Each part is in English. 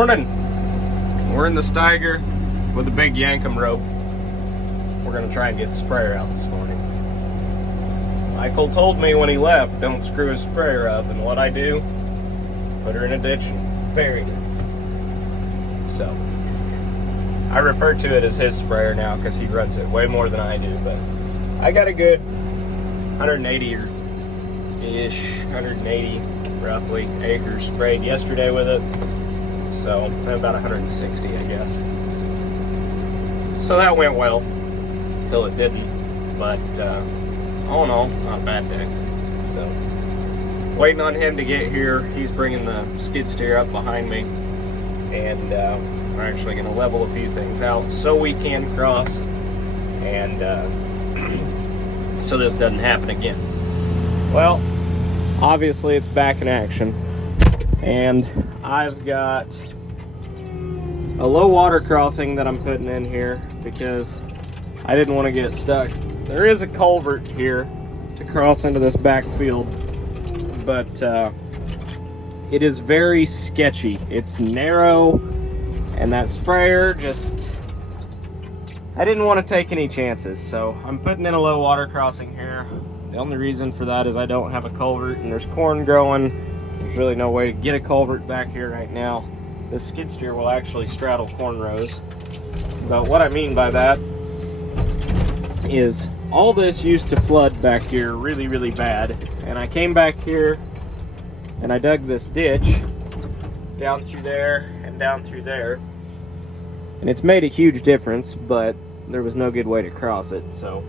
Morning. We're in the Steiger with a big Yankum rope. We're gonna try and get the sprayer out this morning. Michael told me when he left, don't screw his sprayer up, and what I do, put her in a ditch and bury her. So, I refer to it as his sprayer now because he runs it way more than I do, but I got a good 180 roughly acres sprayed yesterday with it. So about 160, I guess. So that went well till it didn't, but all in all, not a bad day. So waiting on him to get here. He's bringing the skid steer up behind me, and we're actually going to level a few things out so we can cross, and so this doesn't happen again. Well, obviously it's back in action, and I've got a low water crossing that I'm putting in here because I didn't want to get stuck. There is a culvert here to cross into this back field, but it is very sketchy. It's narrow, and that sprayer just, I didn't want to take any chances, so I'm putting in a low water crossing here. The only reason for that is I don't have a culvert, and there's corn growing. There's really no way to get a culvert back here right now. This skid steer will actually straddle corn rows. But what I mean by that is all this used to flood back here really, really bad. And I came back here and I dug this ditch down through there and down through there. And it's made a huge difference, but there was no good way to cross it. So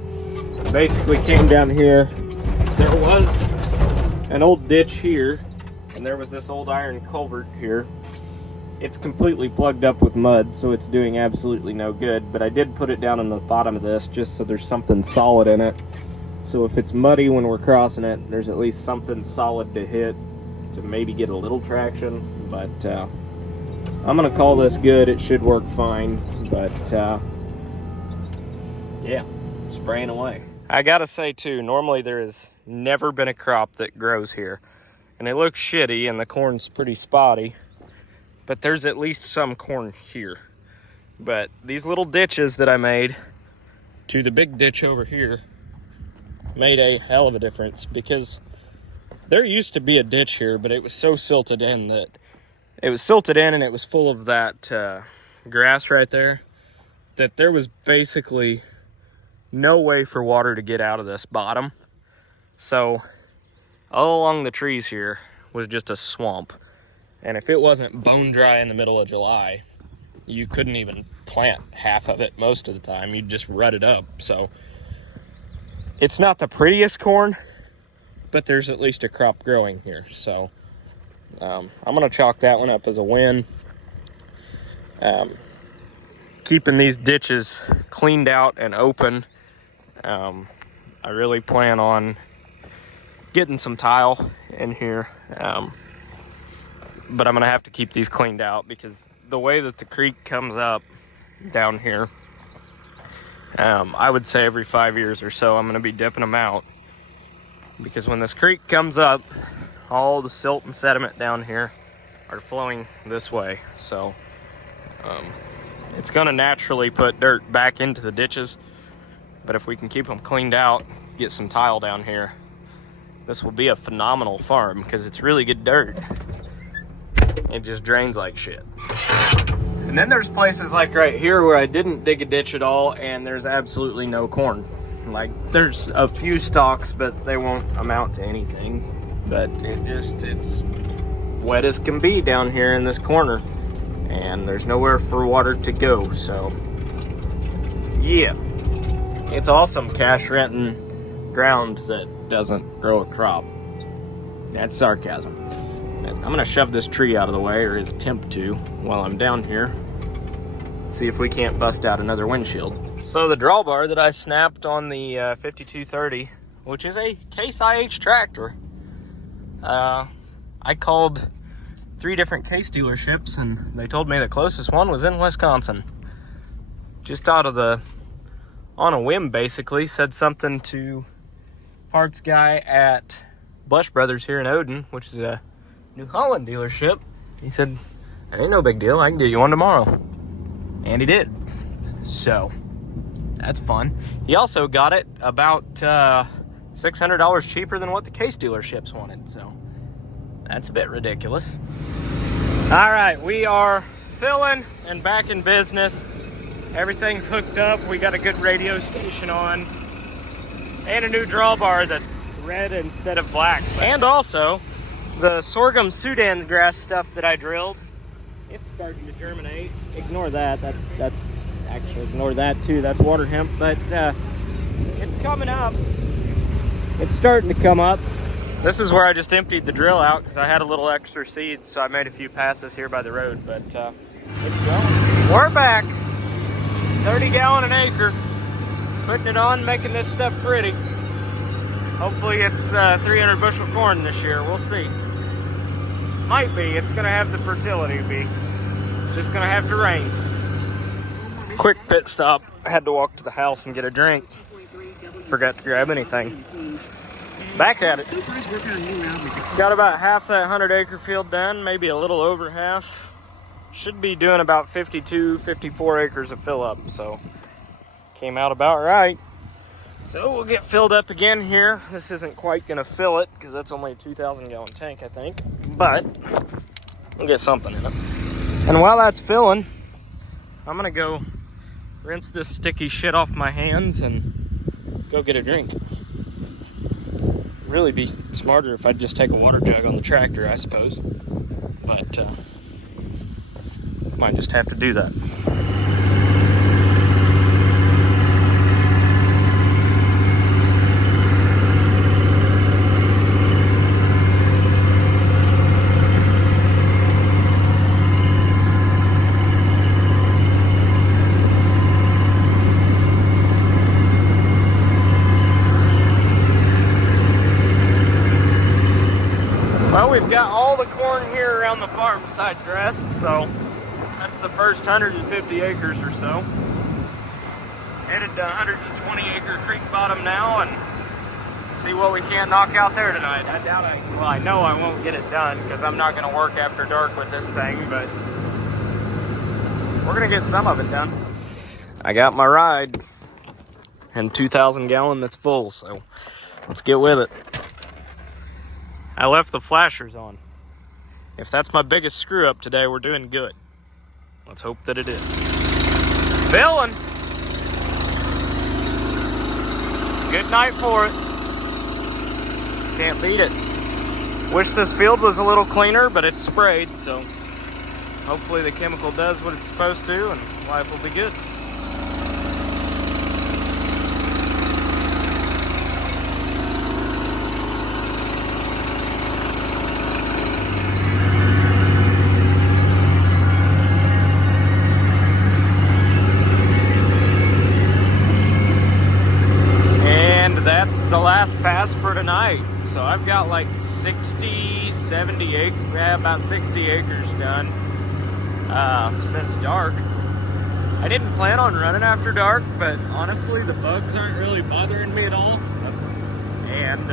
I basically came down here. There was an old ditch here, and there was this old iron culvert here. It's completely plugged up with mud, so it's doing absolutely no good, but I did put it down on the bottom of this just so there's something solid in it. So if it's muddy when we're crossing it, there's at least something solid to hit to maybe get a little traction. But I'm gonna call this good. It should work fine, but yeah, spraying away. I gotta say too, normally there has never been a crop that grows here, and it looks shitty and the corn's pretty spotty, but there's at least some corn here. But these little ditches that I made to the big ditch over here made a hell of a difference, because there used to be a ditch here, but it was so silted in that and it was full of that grass right there, that there was basically no way for water to get out of this bottom. So all along the trees here was just a swamp. And if it wasn't bone dry in the middle of July, you couldn't even plant half of it most of the time. You'd just rut it up. So it's not the prettiest corn, but there's at least a crop growing here. So I'm going to chalk that one up as a win. Keeping these ditches cleaned out and open. I really plan on getting some tile in here. But I'm going to have to keep these cleaned out because the way that the creek comes up down here, I would say every 5 years or so I'm going to be dipping them out, because when this creek comes up, all the silt and sediment down here are flowing this way. So it's going to naturally put dirt back into the ditches, but if we can keep them cleaned out, get some tile down here, this will be a phenomenal farm because it's really good dirt. It just drains like shit. And then there's places like right here where I didn't dig a ditch at all, and there's absolutely no corn. Like, there's a few stalks, but they won't amount to anything. But it's wet as can be down here in this corner, and there's nowhere for water to go. So yeah, it's awesome cash renting ground that doesn't grow a crop. That's sarcasm. I'm gonna shove this tree out of the way, or attempt to, while I'm down here. See if we can't bust out another windshield. So the drawbar that I snapped on the 5230, which is a Case IH tractor, I called 3 different Case dealerships, and they told me the closest one was in Wisconsin. Just on a whim, basically. Said something to parts guy at Bush Brothers here in Odin, which is a New Holland dealership. He said, Ain't no big deal. I can get you one tomorrow. And he did. So, that's fun. He also got it about $600 cheaper than what the case dealerships wanted. So, that's a bit ridiculous. All right, we are filling and back in business. Everything's hooked up. We got a good radio station on. And a new drawbar that's red instead of black. And also, the sorghum Sudan grass stuff that I drilled, it's starting to germinate. Ignore that. That's actually, ignore that too. That's water hemp. But it's coming up. It's starting to come up. This is where I just emptied the drill out because I had a little extra seed, so I made a few passes here by the road. But it's going. We're back. 30 gallon an acre. Putting it on, making this stuff pretty. Hopefully it's 300 bushel corn this year. We'll see. Might be. It's going to have the fertility to be. Just going to have to rain. Quick pit stop. I had to walk to the house and get a drink. Forgot to grab anything. Back at it. Got about half that 100 acre field done, maybe a little over half. Should be doing about 52, 54 acres of fill up, so came out about right. So we'll get filled up again here. This isn't quite gonna fill it because that's only a 2,000 gallon tank, I think, but we'll get something in it. And while that's filling, I'm gonna go rinse this sticky shit off my hands and go get a drink. Really be smarter if I'd just take a water jug on the tractor, I suppose. But might just have to do that. Well, we've got all the corn here around the farm side dressed, so that's the first 150 acres or so. Headed to 120 acre creek bottom now and see what we can't knock out there tonight. I doubt well, I know I won't get it done because I'm not going to work after dark with this thing, but we're going to get some of it done. I got my ride and 2,000 gallon that's full, so let's get with it. I left the flashers on. If that's my biggest screw up today, we're doing good. Let's hope that it is. Filling. Good night for it. Can't beat it. Wish this field was a little cleaner, but it's sprayed, so hopefully the chemical does what it's supposed to and life will be good. That's the last pass for tonight. So I've got like 60, 70 acres, about 60 acres done since dark. I didn't plan on running after dark, but honestly, the bugs aren't really bothering me at all. And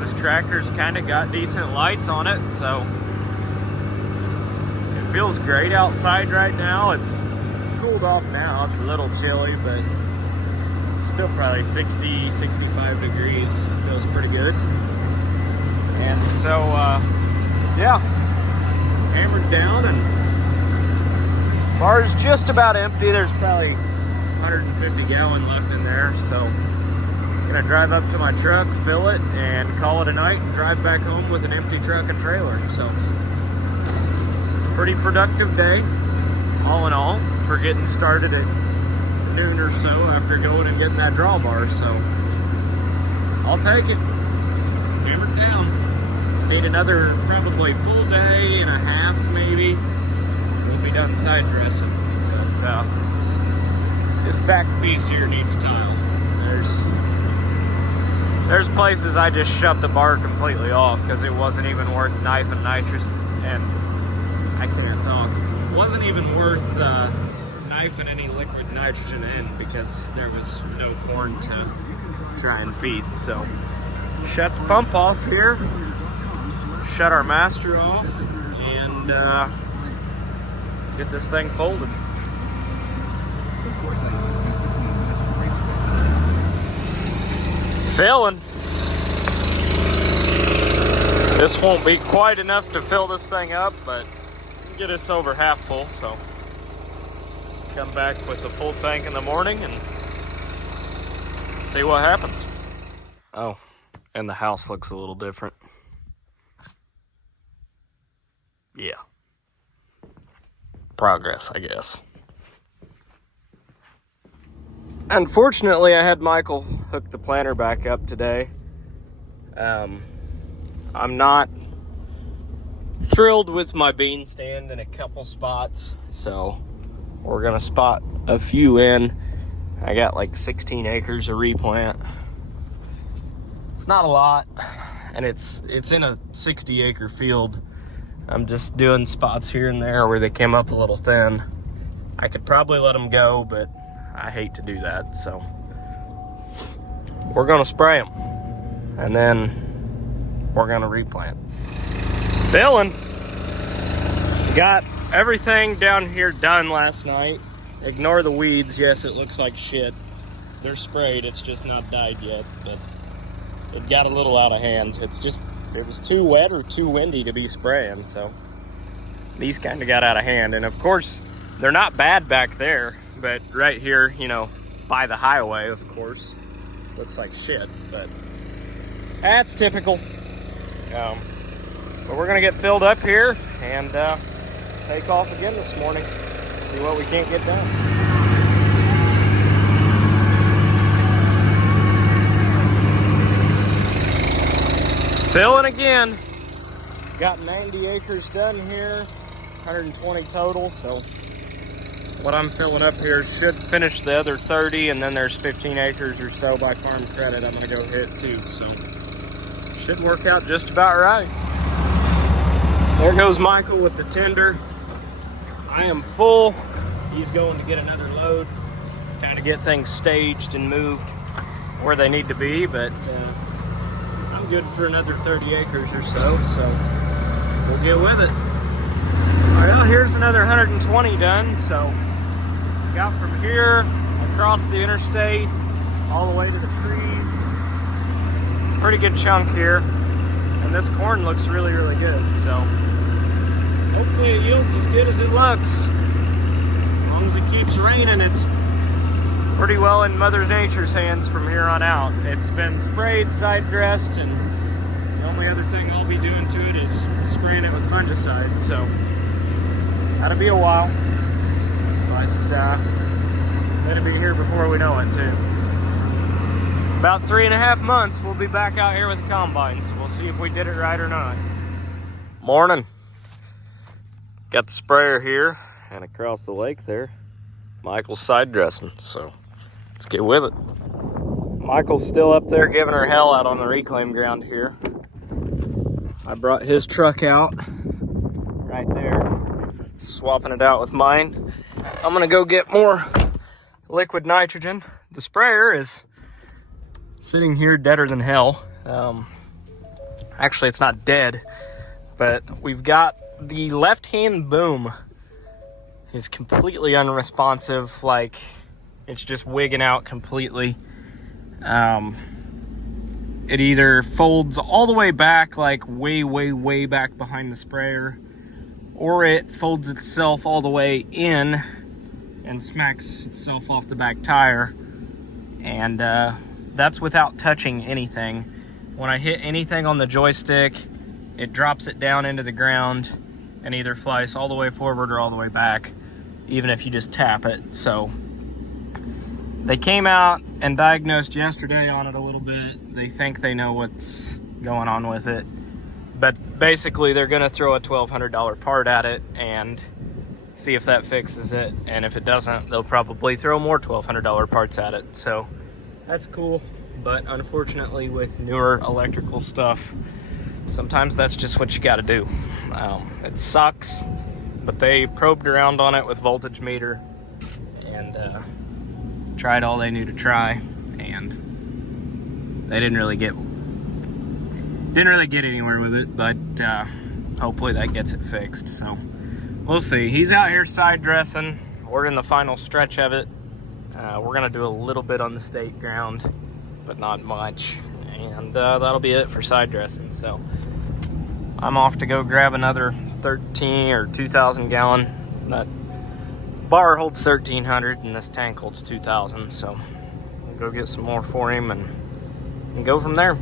this tractor's kind of got decent lights on it, so it feels great outside right now. It's cooled off now. It's a little chilly, but still probably 60, 65 degrees. Feels pretty good. And so, yeah, hammered down and bar's just about empty. There's probably 150 gallon left in there. So I'm gonna drive up to my truck, fill it, and call it a night and drive back home with an empty truck and trailer. So pretty productive day, all in all, for getting started at noon or so after going and getting that drawbar. So I'll take it. Hammered down. Need another probably full day and a half maybe. We'll be done side dressing. But this back piece here needs tile. There's places I just shut the bar completely off because it wasn't even worth knife and nitrous, and I can't talk. It wasn't even worth knifing any liquid nitrogen in because there was no corn to try and feed. So shut the pump off here, shut our master off, and get this thing folded. Filling. This won't be quite enough to fill this thing up, but get us over half full, so come back with a full tank in the morning and see what happens. Oh, and the house looks a little different. Yeah. Progress, I guess. Unfortunately, I had Michael hook the planter back up today. I'm not thrilled with my bean stand in a couple spots, so we're gonna spot a few in. I got like 16 acres of replant. It's not a lot, and it's in a 60-acre field. I'm just doing spots here and there where they came up a little thin. I could probably let them go, but I hate to do that, so we're gonna spray them, and then we're gonna replant. Filling. Got everything down here done last night. Ignore the weeds. Yes, it looks like shit. They're sprayed, it's just not dyed yet, but it got a little out of hand. It was too wet or too windy to be spraying, so these kind of got out of hand. And of course, they're not bad back there, but right here, you know, by the highway, of course, looks like shit, but that's typical. But we're gonna get filled up here and take off again this morning, see what we can't get done. Filling again. Got 90 acres done here, 120 total, so what I'm filling up here should finish the other 30, and then there's 15 acres or so by farm credit I'm gonna go hit too, so should work out just about right. There goes Michael with the tender. I am full. He's going to get another load, kind of get things staged and moved where they need to be, but I'm good for another 30 acres or so we'll get with it. All right, well, here's another 120 done, so got from here across the interstate all the way to the trees. Pretty good chunk here, and this corn looks really, really good, so hopefully it yields as good as it looks. As long as it keeps raining, it's pretty well in Mother Nature's hands from here on out. It's been sprayed, side dressed, and the only other thing I'll be doing to it is spraying it with fungicide, so that'll be a while, but it'll be here before we know it too. About 3.5 months, we'll be back out here with the combine, so we'll see if we did it right or not. Morning. Got the sprayer here, and across the lake there, Michael's side dressing, so let's get with it. Michael's still up there giving her hell out on the reclaim ground here. I brought his truck out right there, swapping it out with mine. I'm gonna go get more liquid nitrogen. The sprayer is sitting here deader than hell. Actually, it's not dead, but we've got the left-hand boom is completely unresponsive, like it's just wigging out completely. It either folds all the way back, like way back behind the sprayer, or it folds itself all the way in and smacks itself off the back tire, and that's without touching anything. When I hit anything on the joystick, it drops it down into the ground and either flies all the way forward or all the way back, even if you just tap it. So they came out and diagnosed yesterday on it a little bit. They think they know what's going on with it, but basically they're gonna throw a $1,200 part at it and see if that fixes it, and if it doesn't, they'll probably throw more $1,200 parts at it. So that's cool, but unfortunately with newer electrical stuff, sometimes that's just what you gotta do. It sucks, but they probed around on it with voltage meter and tried all they knew to try, and they didn't really get anywhere with it, but hopefully that gets it fixed. So we'll see. He's out here side dressing. We're in the final stretch of it. We're gonna do a little bit on the state ground, but not much. And that'll be it for side dressing. So I'm off to go grab another 13 or 2,000 gallon. That bar holds 1,300 and this tank holds 2,000. So we'll go get some more for him and go from there.